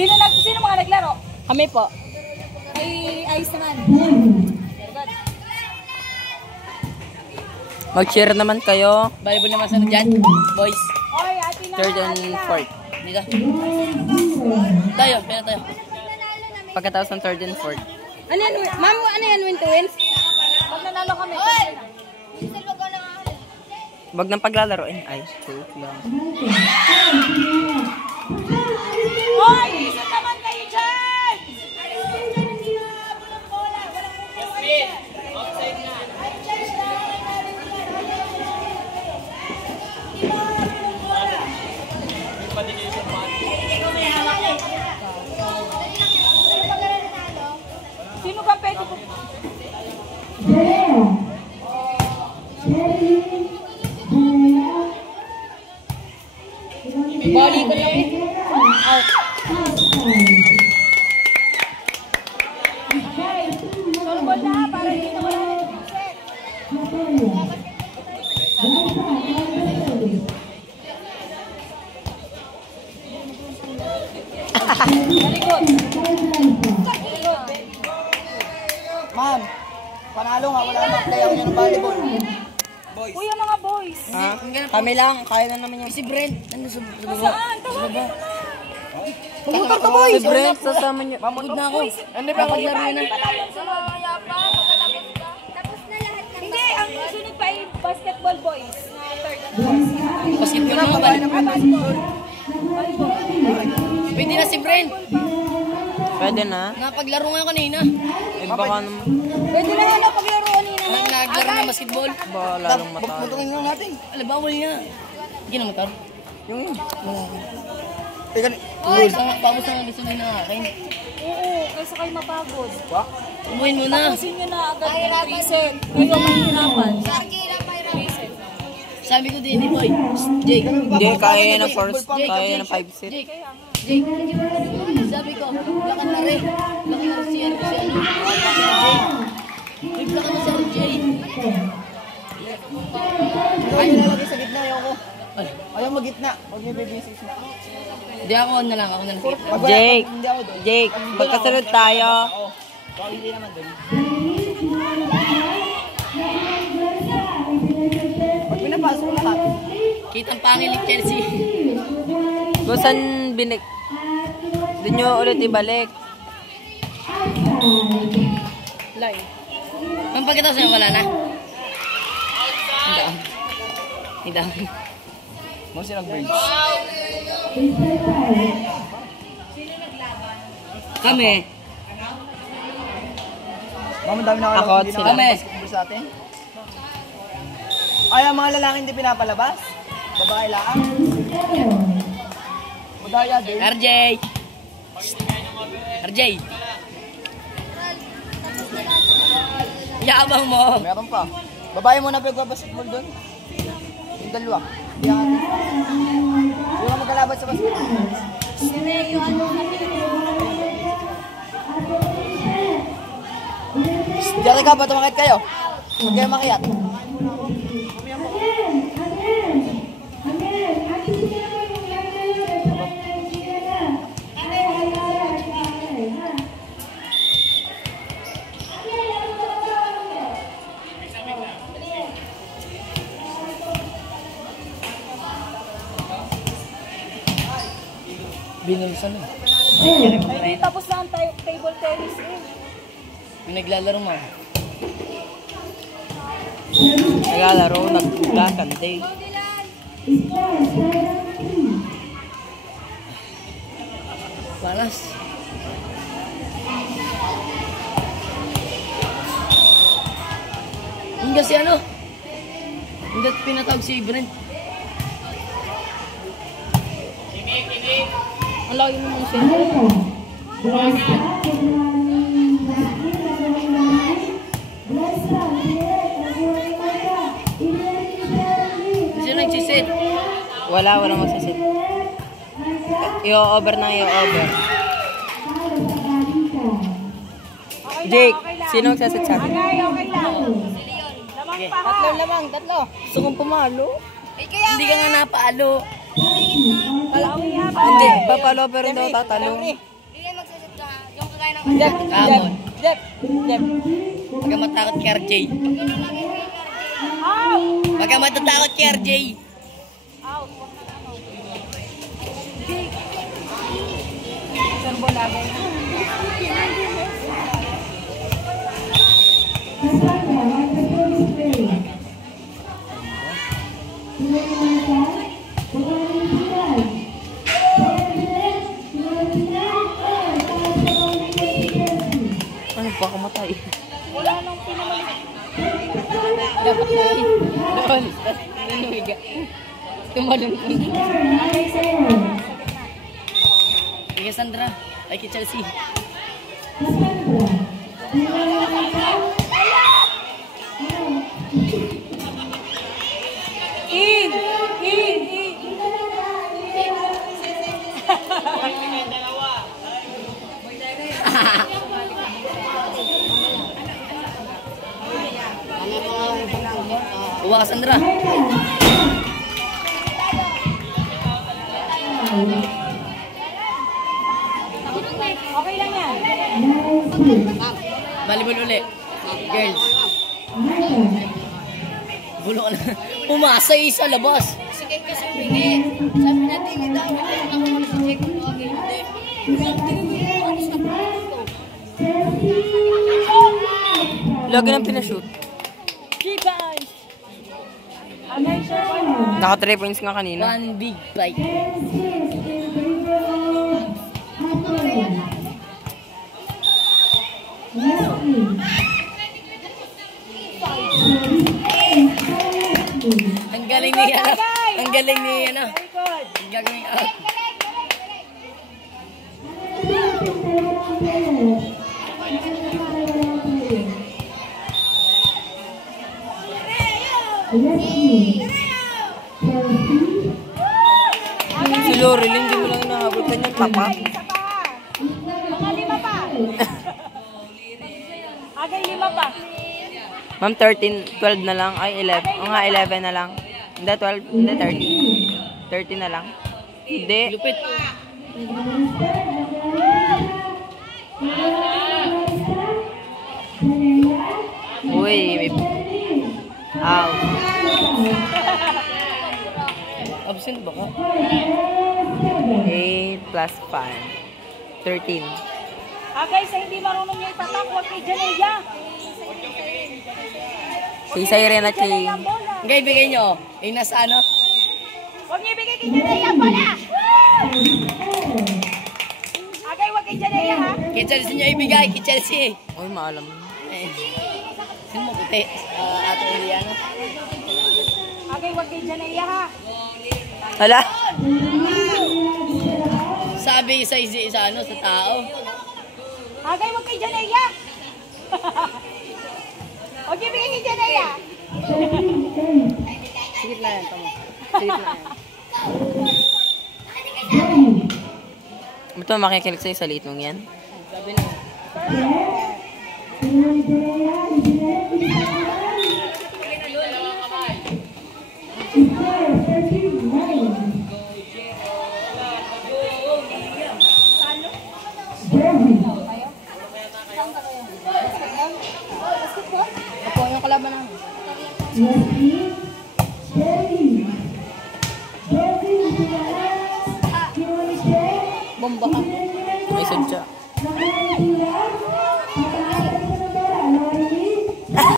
Sino mga naglaro? Kami po. Ay, ayos naman. Mag-share naman kayo. Volleyball naman sa dyan, boys. Oy, ati na. Third and fourth. Dito. Tayo, pina tayo. Pagkatapos ng third and fourth. Ano yan? Ma'am, ano yan? Win to win? Pag nanalo kami. Wag nang paglalaroin. Ay, joke lang. Hoy! Isa naman kayo dyan! Sino ka pwede po? Bali ko lang. Out. Solbol na para hindi na wala na yung set. Very good. Ma'am, panalo nga, wala na play ako ng volleyball. Boys. Kuya mga boys. Ha? Kami lang, kaya na naman yung... Si Brent, ano sa baba? Saan? Tawagin. Pumunta ka boys! Si Brent, sasama niyo. Pagod na ako. Ano ba Paglaro paglaro na? Hindi, ang susunod pa ay basketball boys. Third and fourth. Basketball na ba? Pwede na si Brent. Pwede na? Napaglaro nga kanina. Eh baka naman. Pwede na nga paglaro kanina. Naglaro na basketball. Ba, lalong matalo. Putungin nga natin. Ala, bawal nga. Hindi na matalo. Yung yun. Teka, Pagos na nga gusto na akin. Oo, kaysa kayo mapagod. Umuhin mo na. Tapusin nyo na agad ng 3 set. Kayo mahihirapan. Sabi ko din, boy. Jake. Hindi, kaya ng 4. Kaya ng 5 set. Jake, Jake. Sabi ko, lakan na rin. Lakan na rin si ano. Jake. Lakan na si RJ. ayaw lalagay sa gitna, ayaw ko. Ayaw mag-gitna. Huwag niyo baby-6 na. Hindi ako na lang. Ako na lang. Jake! Hindi ako doon. Jake, magkasunod tayo. Baka hindi naman doon. Pag pinapasok ko lahat. Kitang pangilik Chelsea. Kung saan binig? Doon nyo ulit ibalik. Line. Ang pagkatapos nyo wala na? Hindi down. Mo silang bridge. Kami. Mama, dami na Ako at sila. Kami. Sa atin. Ay, ang mga lalaki hindi pinapalabas. Babae lang. Udaya din. RJ. RJ. Yabang mo. Meron pa. Babae mo na pagbabasketball doon. Yung dalawa. Hindi ka magkalaban sa basketball. Diyan ka ba? Tumakit kayo. Huwag kayo makiyat. Binulsan na. Ay, tapos na ang table tennis eh. Yung naglalaro mo. Naglalaro, nagkakantay. Palas. Hindi kasi ano? Hindi pinatawag si Brent. Ang laki naman siya. Sino nagsisit? Wala magsisit. I-over na i-over. Jake, sino magsasit sa akin? Okay lang. Lamang pa ha. Tatlo. Gusto kong pumalo. Hindi ka nga napalo. Palawi ha. Hindi, papalo pero daw tatalo. Jeff, Kamon. Jeff. Huwag kang matakot kay RJ. Out! Huwag kang matatakot kay RJ. Out! Serbo lagay na. Ano pa kamatay? Wala nang pinamalik. Dapat na yun. Doon. Tapos nanuhiga. Tumalon ko. Kay Sandra. Ay kay Chelsea. In! Uwa ka Sandra. Okay lang yan. Volleyball uli. Girls. Bulo ka na. Umasa sa labas. Lagi ng pinashoot. G-Guys! Agay siya. Naka 3 points nga kanina. One big bite. Ang galing niya. Ang galing niya na. Very good. Ang gagawin out. Si Laurel, hindi mo lang inahabot kanyang papa. Isa pa. Mga 5 pa. Agay 5 pa. Ma'am, 13, 12 na lang. Ay, 11. O nga, 11 na lang. Hindi, 12. Hindi, 13. 13 na lang. Hindi. Lupit. Uy, may... Out. Absent ba ka? 8 plus 5. 13. Agay sa hindi marunong niya itatak. Huwag kay Janeya. Kay Siren at kay... Janeya ang bola. Ang ibigay nyo. Yung nasa ano? Huwag niyo ibigay kay Janeya ang bola. Agay, huwag kay Janeya ha. Kay Chelsea nyo ibigay. Kay Chelsea. Uy, maalam. Eh. Sino mo puti? Ate Eliana. Agay, huwag kay Janeya ha. Hala. Sabi sa ano sa tao. Agay, huwag kay Janeya. Huwag niyo ibigay kay Janeya. Sige lang yan, tama. Sige lang yan. Ito makikilig sa'yo sa liit mong yan. Sabi na. Ako yung kalaban namin. Bomba ka. May sadya.